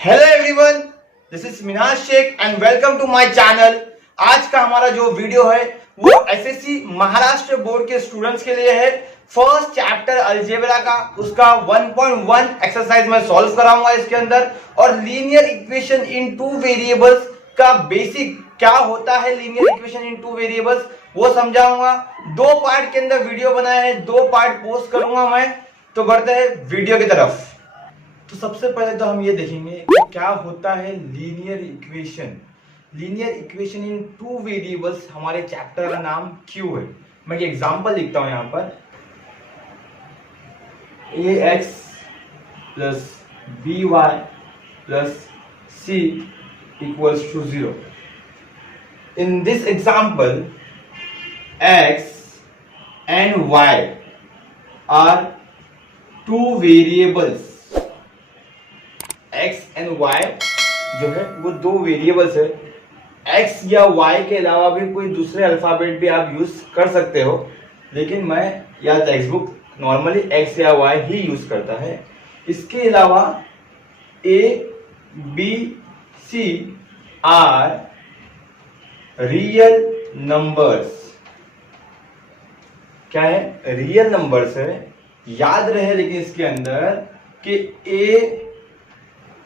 Hello everyone, this is Minaj Shaikh and welcome to my channel. आज का हमारा जो वीडियो है वो एसएससी महाराष्ट्र बोर्ड के स्टूडेंट्स के लिए है। फर्स्ट चैप्टर अलजेब्रा का उसका 1.1 एक्सरसाइज मैं सॉल्व कराऊंगा इसके अंदर, और linear equation in two variables का बेसिक क्या होता है, linear equation in two variables वो समझाऊंगा। दो पार्ट के अंदर वीडियो बनाए हैं, दो पार्ट पोस्ट करूंगा मैं। तो बढ़ते हैं वीडियो की तरफ। तो सबसे पहले तो हम ये देखेंगे कि क्या होता है linear equation. Linear equation in two variables, हमारे चैप्टर का नाम क्यों है। मैं एक एग्जांपल लिखता हूं यहां पर, ax plus by plus c equals to 0। In this example x and y are two variables. x and y जो है वो दो वेरिएबल्स है। x या y के अलावा भी कोई दूसरे अल्फाबेट भी आप यूज कर सकते हो, लेकिन मैं या टेक्स्ट बुक नॉर्मली x या y ही यूज करता है। इसके अलावा a b c are real numbers. क्या है? रियल नंबर्स है। याद रहे लेकिन इसके अंदर कि a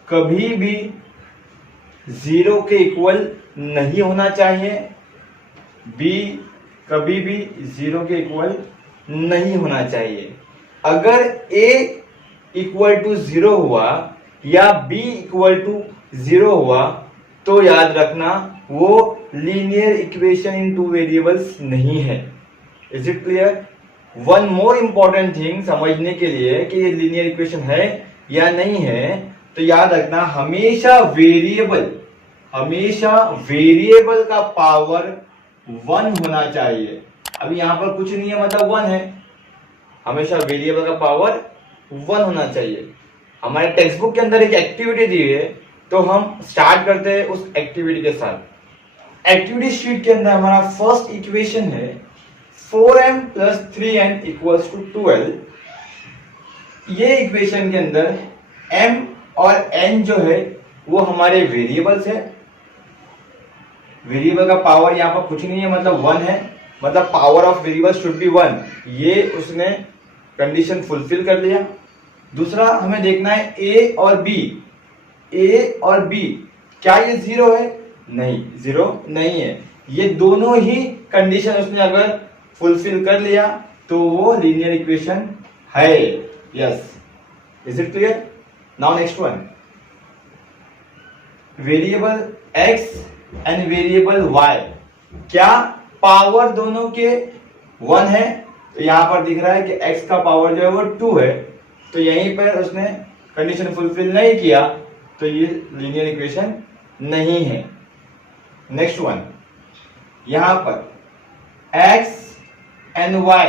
कभी भी 0 के इक्वल नहीं होना चाहिए, b कभी भी 0 के इक्वल नहीं होना चाहिए। अगर a इक्वल टू 0 हुआ या b इक्वल टू 0 हुआ तो याद रखना वो linear equation in two variables नहीं है। Is it clear? One more important thing समझने के लिए कि ये लीनियर इक्वेशन है या नहीं है, तो याद रखना हमेशा वेरिएबल का पावर 1 होना चाहिए। अभी यहां पर कुछ नहीं है, मतलब 1 है। हमेशा वेरिएबल का पावर 1 होना चाहिए। हमारे टेक्स्ट बुक के अंदर एक एक्टिविटी दी है, तो हम स्टार्ट करते हैं उस एक्टिविटी के साथ। एक्टिविटी शीट के अंदर हमारा फर्स्ट इक्वेशन है 4m plus 3n equals to 12। ये इक्वेशन के अंदर m और n जो है वो हमारे वेरिएबल्स है। वेरिएबल का पावर यहाँ पर कुछ नहीं है, मतलब 1 है, मतलब power of variable should be 1। ये उसने कंडीशन फुलफिल कर लिया। दूसरा हमें देखना है a और b। a और b क्या ये 0 है? नहीं, 0 नहीं है। ये दोनों ही कंडीशन उसने अगर फुलफिल कर लिया तो वो लीनियर इक्वेशन है। Yes, is it clear? Now next one, variable x and variable y, क्या पावर दोनों के 1 है? तो यहां पर दिख रहा है कि x का पावर जो है वो 2 है, तो यहीं पर उसने कंडीशन फुलफिल नहीं किया, तो ये लीनियर इक्वेशन नहीं है। नेक्स्ट वन, यहां पर x एंड y,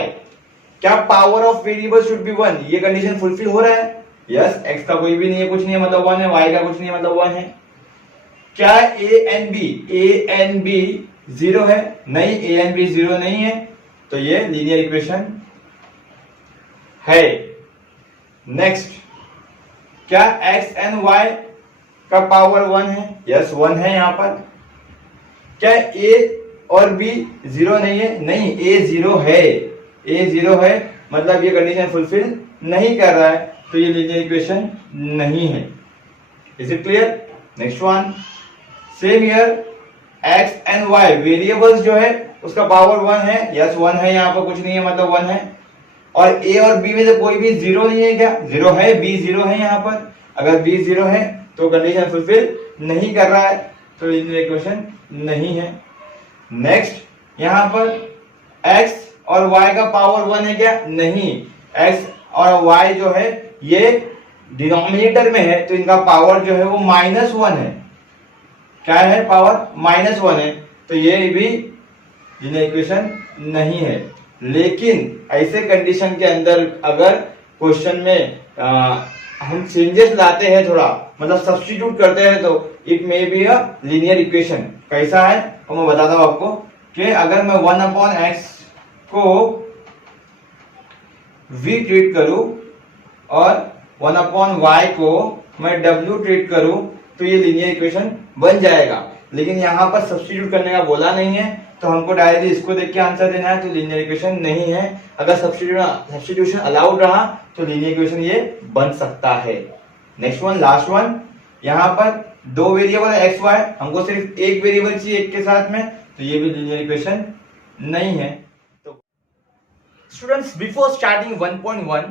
क्या power of variable should be 1? ये कंडीशन फुलफिल हो रहा है। यस, x का कोई भी नहीं है, कुछ नहीं है, मतलब 1 है। y का कुछ नहीं है, मतलब 1 है। क्या a एंड b 0 है? नहीं, a एंड b 0 नहीं है, तो ये लीनियर इक्वेशन है। नेक्स्ट, क्या x एंड y का पावर 1 है? यस, 1 है यहां पर। क्या a और b 0 नहीं है? नहीं, a 0 है। a 0 है, मतलब ये कंडीशन फुलफिल नहीं कर रहा है, तो ये लीनियर इक्वेशन नहीं है। Is it clear? Next one, same here, x and y variables जो है उसका पावर 1 है। यस, 1 है, यहां पर कुछ नहीं है, मतलब 1 है। और a और b में से कोई भी 0 नहीं है। क्या 0 है? b 0 है यहां पर। अगर b 0 है तो कंडीशन फुलफिल नहीं कर रहा है, तो लीनियर इक्वेशन नहीं है। नेक्स्ट, यहां पर x और y का पावर 1 है क्या? नहीं, x और y जो है ये डिनोमिनेटर में है, तो इनका पावर जो है वो -1 है। क्या है? पावर -1 है, तो ये भी लीनियर इक्वेशन नहीं है। लेकिन ऐसे कंडीशन के अंदर अगर क्वेश्चन में हम चेंजेस लाते हैं, थोड़ा मतलब सब्स्टिट्यूट करते हैं, तो it may be a linear equation. कैसा है तो मैं बताता हूं आपको कि अगर मैं 1/x को v ट्रीट करूं और 1/y को मैं W ट्रीट करूं तो ये लीनियर इक्वेशन बन जाएगा। लेकिन यहाँ पर सब्स्टिट्यूट करने का बोला नहीं है, तो हमको डायरेक्टली इसको देख के आंसर देना है, तो लीनियर इक्वेशन नहीं है। अगर सब्स्टिट्यूशन अलाउड रहा तो लीनियर इक्वेशन ये बन सकता है। नेक्स्ट वन, लास्ट वन, यहाँ पर दो वेरिएबल है एक्स वाई, हमको सिर्फ एक वेरिएबल चाहिए एक के साथ में, तो ये भी लीनियर इक्वेशन नहीं है। तो स्टूडेंट्स, बिफोर स्टार्टिंग 1.1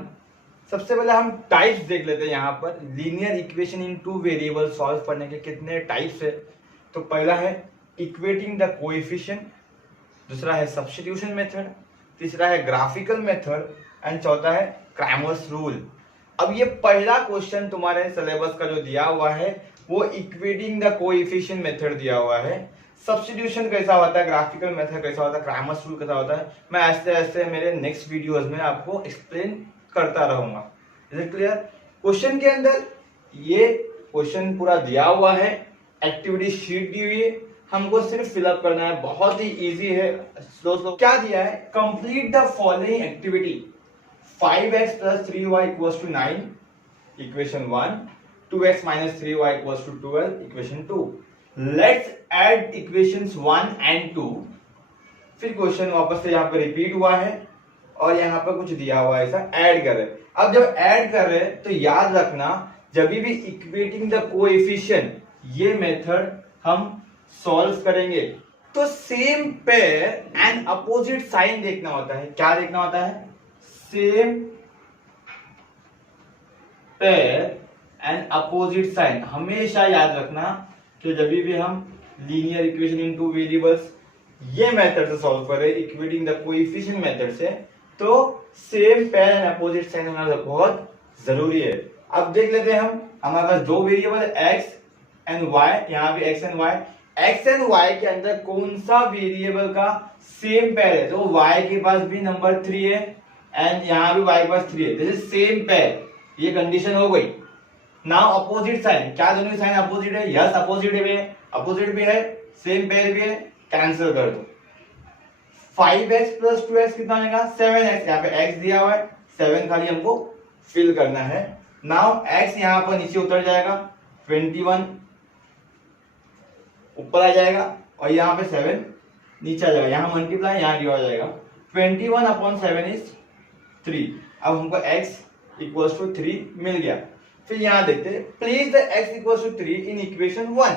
सबसे पहले हम टाइप्स देख लेते हैं। यहाँ पर linear equation in two variable solve करने के कितने टाइप्स है। तो पहला है इक्वेटिंग द कोएफिशिएंट, दूसरा है सब्स्टिट्यूशन मेथड, तीसरा है ग्राफिकल मेथड एंड चौथा है क्रैमर्स रूल। अब ये पहला क्वेश्चन तुम्हारे सिलेबस का जो दिया हुआ है वो इक्वेटिंग द कोएफिशिएंट मेथड दिया हुआ है। सब्स्टिट्यूशन कैसा होता है, ग्राफिकल मेथड कैसा होता है, क्रैमर्स रूल कैसा होता है, मैं ऐसे ऐसे मेरे नेक्स्ट वीडियोस में आपको एक्सप्लेन करता रहूंगा। Is it clear? क्वेश्चन के अंदर ये क्वेश्चन पूरा दिया हुआ है, एक्टिविटी शीट दी हुई है, हमको सिर्फ फिलअप करना है, बहुत ही इजी है। स्लो क्या दिया है, complete the following activity 5x + 3y = 9 equation 1, 2x - 3y = 12 equation 2। Let's add equations 1 and 2। फिर क्वेश्चन वापस से यहाँ पे रिपीट हुआ है और यहाँ पर कुछ दिया हुआ है, ऐसा ऐड कर रहे हैं। अब जब ऐड कर रहे हैं तो याद रखना, जब भी इक्वेटिंग द कोएफिशिएंट ये मेथड हम सॉल्व करेंगे तो same pair and opposite sign देखना होता है। क्या देखना होता है? Same pair and opposite sign. हमेशा याद रखना कि जब भी हम linear equation in two variables ये मेथड से सॉल्व करें, इक्वेटिंग द कोएफिशिएंट मेथड से, तो same pair and opposite sign होना बहुत जरूरी है। अब देख लेते हैं हम, हमारे पास दो वेरिएबल x एंड y, यहाँ भी x and y। x and y के अंदर कौन सा वेरिएबल का सेम पेयर है? तो y के पास भी नंबर 3 है एंड यहाँ भी y के पास 3 है, दिस इज सेम पेयर। ये कंडीशन हो गई। नाउ अपोजिट साइन, क्या दोनों की साइन अपोजिट है? यस, अपोजिट भी है, सेम पेयर भी है, कैंसिल कर दो। 5x + 2x कितना आएगा? 7x। यहाँ पे x दिया हुआ है, 7 खाली हमको फिल करना है। नाउ x यहाँ पर नीचे उतर जाएगा, 21 ऊपर आ जाएगा और यहाँ पे 7 नीचे आ जाएगा, यहाँ मल्टीप्लाई यहाँ डिवाइड हो जाएगा। 21/7 इज 3। अब हमको x = 3 मिल गया। फिर यहाँ देखते हैं, place the x = 3 in equation 1।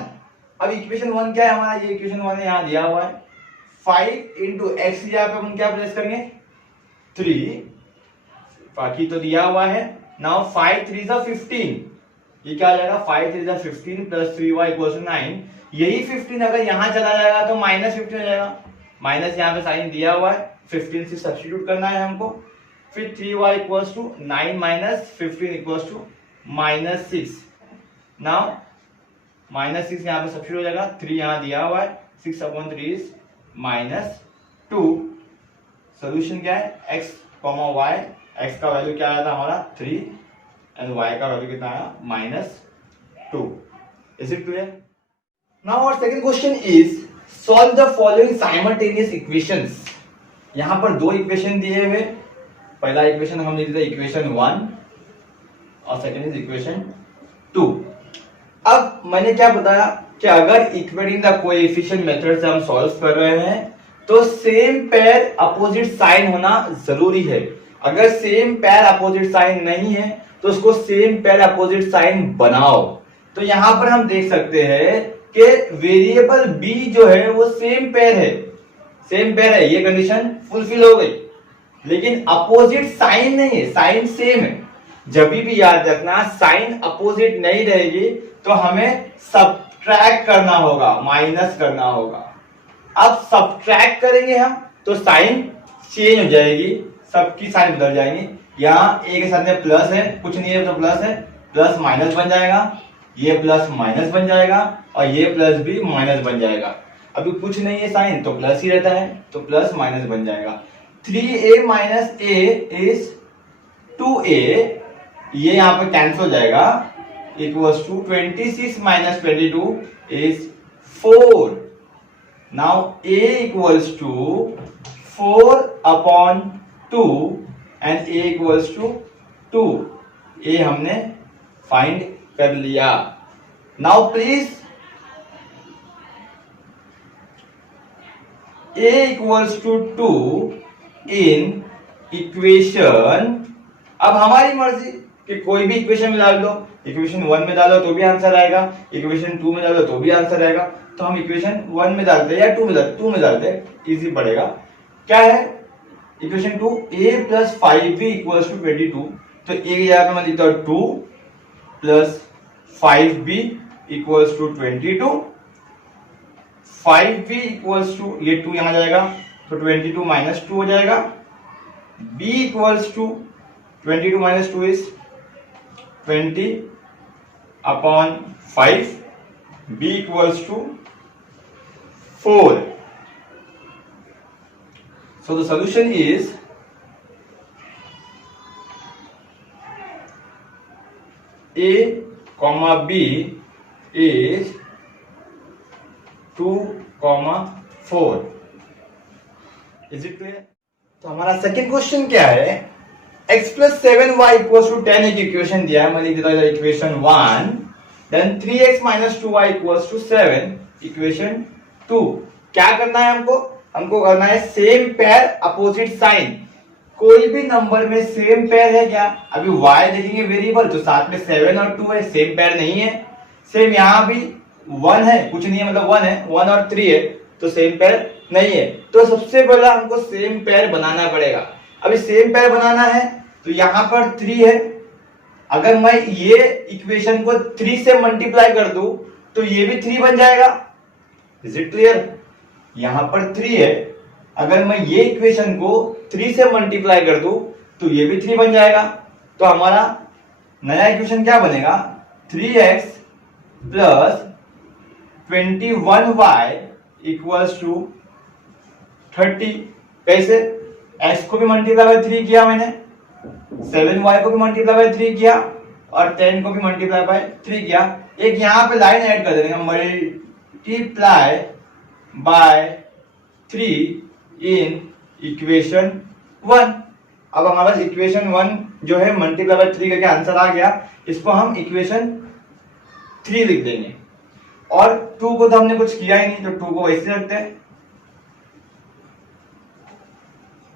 अब इक्वेशन 1 क्या है हमारा? ये इक्वेशन 1 यहाँ दिया हुआ है। 5 × x यहाँ पे हम क्या प्लेस करेंगे? 3, बाकी तो दिया हुआ है। नाउ 5 × 3 = 15, ये क्या आ जाएगा? 5 × 3 = 15 + 3y = 9। यही 15 अगर यहाँ चला जाएगा तो -15 हो जाएगा। माइनस यहाँ पे साइन दिया हुआ है, 15 से सब्स्टिट्यूट करना है हमको। फिर 3y = 9 - 15 = -6। नाउ -6 यहाँ पे सब्स्टिट्यूट हो जाएगा, 3 यहाँ दिया हुआ है, 6/3 इज -2। सोल्यूशन क्या है? x, y। x का वैल्यू क्या आया था हमारा? 3 एंड y का वैल्यू कितना आया? -2। Is it clear? Now our second question is solve the following simultaneous equations. यहां पर दो इक्वेशन दिए हुए, पहला इक्वेशन हम लिख देते हैं इक्वेशन 1 और सेकंड इज इक्वेशन 2। अब मैंने क्या बताया कि अगर इक्वेटिंग द कोएफिशिएंट मेथड से हम सॉल्व कर रहे हैं तो सेम पेयर अपोजिट साइन होना जरूरी है। अगर सेम पेयर अपोजिट साइन नहीं है तो उसको सेम पेयर अपोजिट साइन बनाओ। तो यहां पर हम देख सकते हैं कि वेरिएबल b जो है वो सेम पेयर है, ये कंडीशन फुलफिल हो गई। लेकिन अपोजिट साइन नहीं है, साइन सेम है। जब भी याद रखना, साइन अपोजिट नहीं रहेगी तो हमें सब्ट्रैक्ट करना होगा, माइनस करना होगा। अब सब्ट्रैक्ट करेंगे हम तो साइन चेंज हो जाएगी, सबकी साइन बदल जाएंगी। यहाँ ए के साथ में प्लस है, कुछ नहीं है तो प्लस है, प्लस माइनस बन जाएगा, ये प्लस माइनस बन जाएगा और ये प्लस भी माइनस बन जाएगा। अभी कुछ नहीं है साइन तो प्लस ही रहता है, तो प्लस माइनस बन जाएगा। 3a - a इज 2a, ये यहाँ पे कैंसिल हो जाएगा, equals to 26 - 22 is 4। Now a equals to 4/2 and a equals to 2। a हमने फाइंड कर लिया। Now please a equals to 2 in equation. अब हमारी मर्जी कि कोई भी इक्वेशन में डाल दो, इक्वेशन 1 में डालो तो भी आंसर आएगा, इक्वेशन 2 में डालो तो भी आंसर आएगा। तो हम इक्वेशन 1 में डालते हैं या 2 में डालते हैं, इजी पड़ेगा। क्या है equation 2, a plus 5b equals to 22। तो a की जगह पे मैं लिखता हूं 2 plus 5b equals to 22। 5b equals to, ये 2 यहां जाएगा तो 22 माइनस 2 हो जाएगा। b equals to 22 minus 2 is 20 upon 5। b equals to 4। So the solution is a comma b is 2 comma 4। Is it clear? तो हमारा सेकेंड क्वेश्चन क्या है, x plus 7y equals to 10 एक इक्वेशन दिया है, मैं लिख देता हूं equation 1। Then 3x minus 2y equals to 7 equation 2। क्या करना है हमको करना है सेम पेयर अपोजिट साइन। कोई भी नंबर में सेम पेयर है क्या? अभी y देखेंगे वेरिएबल तो साथ में 7 और 2 है, सेम पेयर नहीं है। सेम यहाँ भी 1 है, कुछ नहीं है, मतलब 1 है, 1 और 3 है तो सेम पेयर नहीं है। तो सबसे पहला हमको सेम पेयर बनाना पड़ेगा। अभी सेम पेयर बनाना है तो यहाँ पर 3 है, अगर मैं ये इक्वेशन को 3 से मल्टीप्लाई कर दूं तो ये भी 3 बन जाएगा। Is it clear? यहां पर 3 है, अगर मैं ये इक्वेशन को 3 से मल्टीप्लाई कर दूं तो ये भी 3 बन जाएगा। तो हमारा नया इक्वेशन क्या बनेगा, 3x plus 21y equals to 30। कैसे? x को भी मल्टीप्लाई बाय 3 किया मैंने, 7y को भी मल्टीप्लाई बाय 3 किया और 10 को भी मल्टीप्लाई बाय 3 किया। एक यहां पे लाइन ऐड कर देंगे, मल्टीप्लाई बाय 3 इन इक्वेशन 1। अब हमारे पास इक्वेशन 1 जो है मल्टीप्लाई बाय 3 करके आंसर आ गया, इसको हम इक्वेशन 3 लिख देंगे। और 2 को तो हमने कुछ किया ही नहीं तो 2 को वैसे रखते हैं।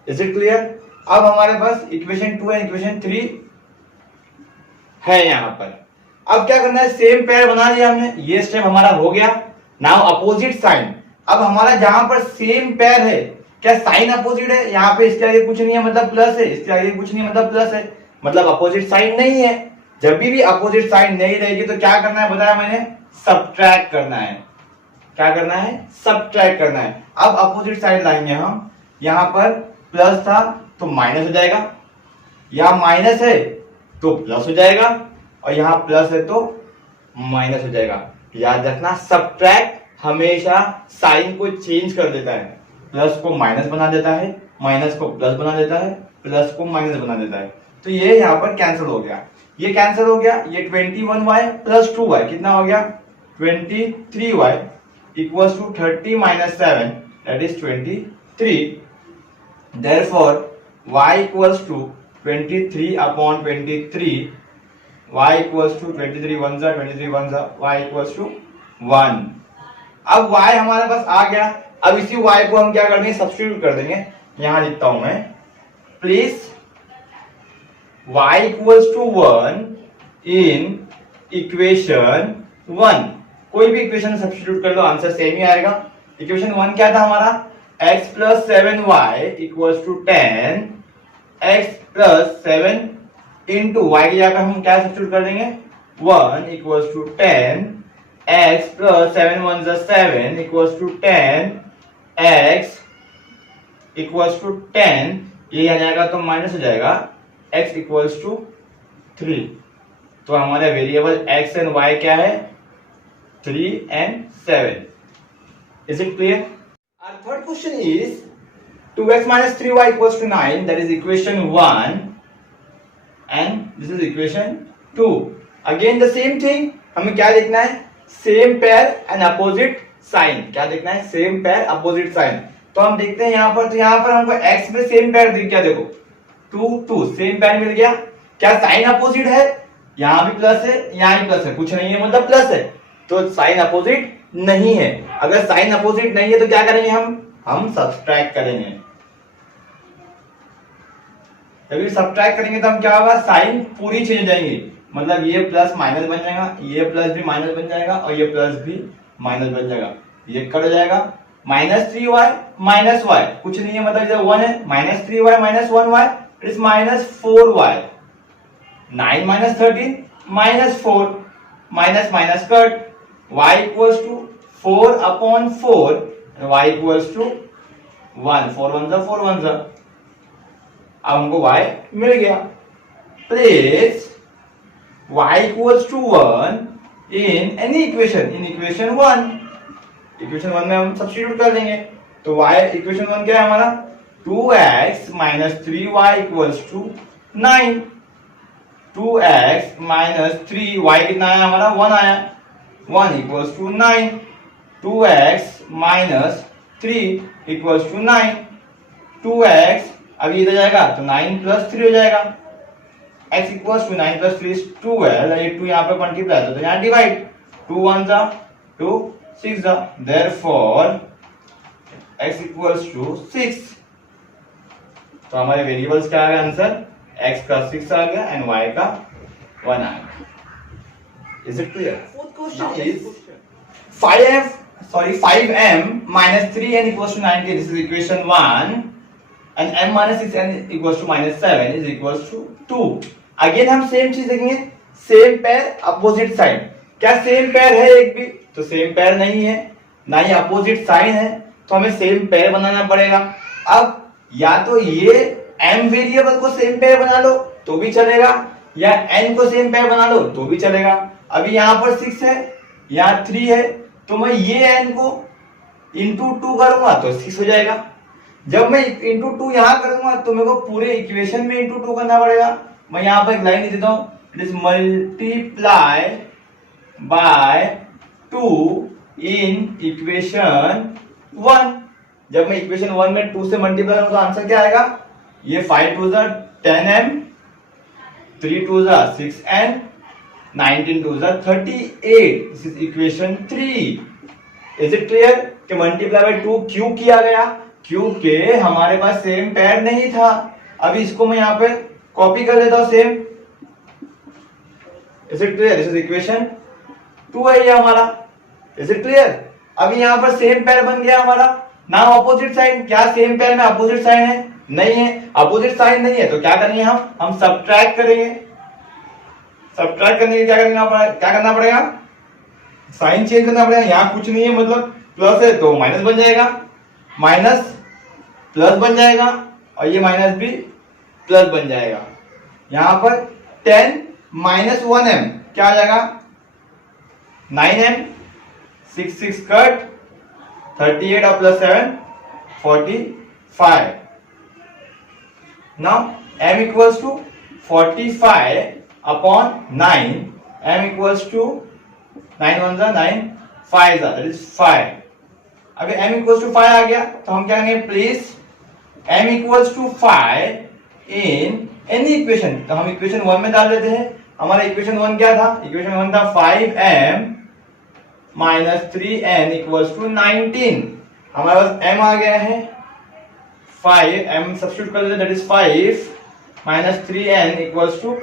Is it clear? अब हमारे पास इक्वेशन 2 एंड इक्वेशन 3 है यहां पर। अब क्या करना है, सेम पेयर बना लिया हमने, ये स्टेप हमारा हो गया। Now opposite sign. अब हमारा जहां पर सेम पेयर है, क्या साइन अपोजिट है? यहाँ पे इसके आगे कुछ नहीं है मतलब प्लस है, इसके आगे कुछ नहीं मतलब प्लस है, मतलब अपोजिट साइन नहीं है। जब भी अपोजिट साइन नहीं रहेगी तो क्या करना है बताया मैंने, सब्ट्रैक्ट करना है। क्या करना है? सब्ट्रैक्ट करना है। अब अपोजिट साइन लाएंगे हम, यहां पर प्लस था तो माइनस हो जाएगा, यहां माइनस है तो प्लस हो जाएगा और यहां प्लस है तो माइनस हो जाएगा। याद रखना सब्ट्रैक्ट हमेशा साइन को चेंज कर देता है, प्लस को माइनस बना देता है, माइनस को प्लस बना देता है, प्लस को माइनस बना देता है। तो ये यहाँ पर कैंसिल हो गया, ये कैंसिल हो गया। ये 21y प्लस 2y कितना हो गया, 23y equals to 30 minus 7 that is 23। Therefore y equals to 23 upon 23, y equals to 23 1 y equals to 1। अब y हमारे पास आ गया। अब इसी y को हम क्या कर देंगे, सब्स्टिट्यूट कर देंगे। यहां लिखता हूं मैं, please y equals to 1 in equation 1। कोई भी इक्वेशन सब्स्टिट्यूट कर लो, आंसर सेम ही आएगा। इक्वेशन 1 क्या था हमारा, x plus 7y equals to 10, x plus 7 into y की जगह हम क्या सब्स्टिट्यूट कर देंगे, 1 equals to 10, x plus 7 1 7 equals to 10, x equals to 10, ये आ जाएगा तो माइनस हो जाएगा, x इक्वल्स टू 3। तो हमारा वेरिएबल x एंड y क्या है, 3 and 7। Is it clear? Our third question is 2x minus 3y equals to 9, that is equation 1 and this is equation 2। Again the same thing, हमें क्या देखना है, same pair and opposite sign। क्या देखना है, same pair opposite sign। तो हम देखते हैं यहाँ पर, तो यहाँ पर हमको x में same pair दिख गया, देखो 2 2 same pair मिल गया। क्या साइन अपोजिट है? यहाँ भी प्लस है, यहाँ भी प्लस है, कुछ नहीं है मतलब प्लस है, तो साइन अपोजिट नहीं है। अगर साइन अपोजिट नहीं है तो क्या करेंगे हम सब्सट्रैक्ट करेंगे। जब सब्सट्रैक्ट करेंगे तो हम क्या होगा, साइन पूरी चेंज हो जाएंगी, मतलब ये प्लस माइनस बन जाएगा, ये प्लस भी माइनस बन जाएगा और ये प्लस भी माइनस बन जाएगा, ये कट हो जाएगा। -3y माइनस वाई कुछ नहीं है, मतलब जब 1 है, -3y minus 1y it is -4y। 9 - 13 -4, minus minus cut, y equals to 4/4 y equals to 1, 4 1 4 1। अब हमको y मिल गया। Place y equals to 1 in any equation, in equation 1। Equation 1 में हम सब्स्टिट्यूट कर देंगे, तो y इक्वेशन 1 क्या है हमारा, 2x - 3y equals to 9। 2x - 3y कितना आया हमारा, 1 आया, 1 equals to 9। 2x - 3 equals to 9। 2x अभी इधर जाएगा तो 9 + 3 हो जाएगा, x इक्वल्स टू 9 + 3 = 12। ये 2 यहाँ पे मल्टीप्लाई तो यहाँ डिवाइड, 2 1 जा 2 6 जा, देयरफॉर x इक्वल्स टू 6। तो हमारे वेरिएबल्स क्या आ गया आंसर, x का 6 आ गया एंड y का 1 आ गया। Is it clear? Fourth question is 5m - 3n equals to 90. This is equation 1 and m - 6n equals to -7 is equals to 2. Again हम same चीज देखेंगे, सेम पेयर अपोजिट साइड। क्या same pair है एक भी, तो सेम पेयर नहीं है, ना ही अपोजिट साइन है, तो हमें सेम पेयर बनाना पड़ेगा। अब या तो ये m वेरिएबल को सेम पेयर बना लो तो भी चलेगा, या n को सेम पेयर बना लो तो भी चलेगा। अभी यहाँ पर 6 है, यहाँ 3 है, तो मैं ये n को इंटू 2 करूंगा तो 6 हो जाएगा। जब मैं इंटू 2 यहां करूंगा तो मेरे को पूरे इक्वेशन में इंटू 2 करना पड़ेगा। मैं यहां पर एक लाइन लिख देता हूं, it is multiply by 2 in equation 1। जब मैं इक्वेशन 1 में 2 से मल्टीप्लाई करूं तो आंसर क्या आएगा, ये 5 2 10m, 3 2 6n, 19 2 38। This is equation 3। Is it clear कि मल्टीप्लाई बाय 2 क्यों किया गया, क्योंकि हमारे पास सेम पेयर नहीं था। अभी इसको मैं यहां पे कॉपी कर लेता हूं same. Is it clear? This is equation 2 है ये हमारा। Is it clear? अभी यहां पर सेम पेयर बन गया हमारा। नाउ अपोजिट साइन, क्या सेम पेयर में अपोजिट साइन है? नहीं है। अपोजिट साइन नहीं है तो क्या करेंगे हम सब्ट्रैक्ट करेंगे। सब्ट्रैक्ट करने के क्या करना पड़ेगा, साइन चेंज करना पड़ेगा। यहां कुछ नहीं है मतलब प्लस है तो माइनस बन जाएगा, माइनस प्लस बन जाएगा और ये माइनस भी प्लस बन जाएगा। यहां पर 10 - 1m क्या आ जाएगा, 9m, 6 6 कट, 38 और +7 45। Now m equals to 45/9, m equals to 9 1 9 5 that is 5। अगर m इक्वल्स टू 5 आ गया तो हम क्या करेंगे, place m equals to 5 in any equation. तो हम इक्वेशन 1 में डाल देते हैं। हमारा इक्वेशन 1 क्या था, इक्वेशन 1 था 5m - 3n इक्वल्स टू 19। हमारे पास m आ गया है 5, m सब्स्टिट्यूट कर देते, that is 5 - 3n equals to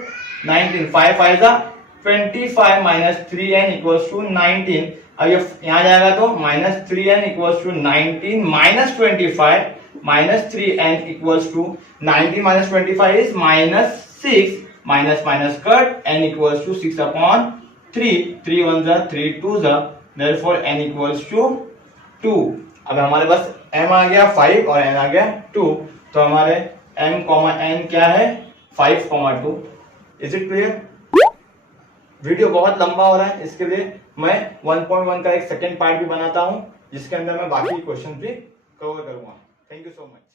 19। 5 5 25 - 3n equals to 19। अब ये यहां जाएगा तो -3n equals to 19 - 25 - 3n equals to 19 - 25 is -6, minus cut, n equals to 6/3, 3 1 3 2 therefore n equals to 2। अब हमारे पास m आ गया 5 और n आ गया 2, तो हमारे m, n क्या है 5, 2। Is it clear? वीडियो बहुत लंबा हो रहा है, इसके लिए मैं 1.1 का एक सेकंड पार्ट भी बनाता हूं जिसके अंदर मैं बाकी क्वेश्चन भी कवर करूंगा। Thank you so much.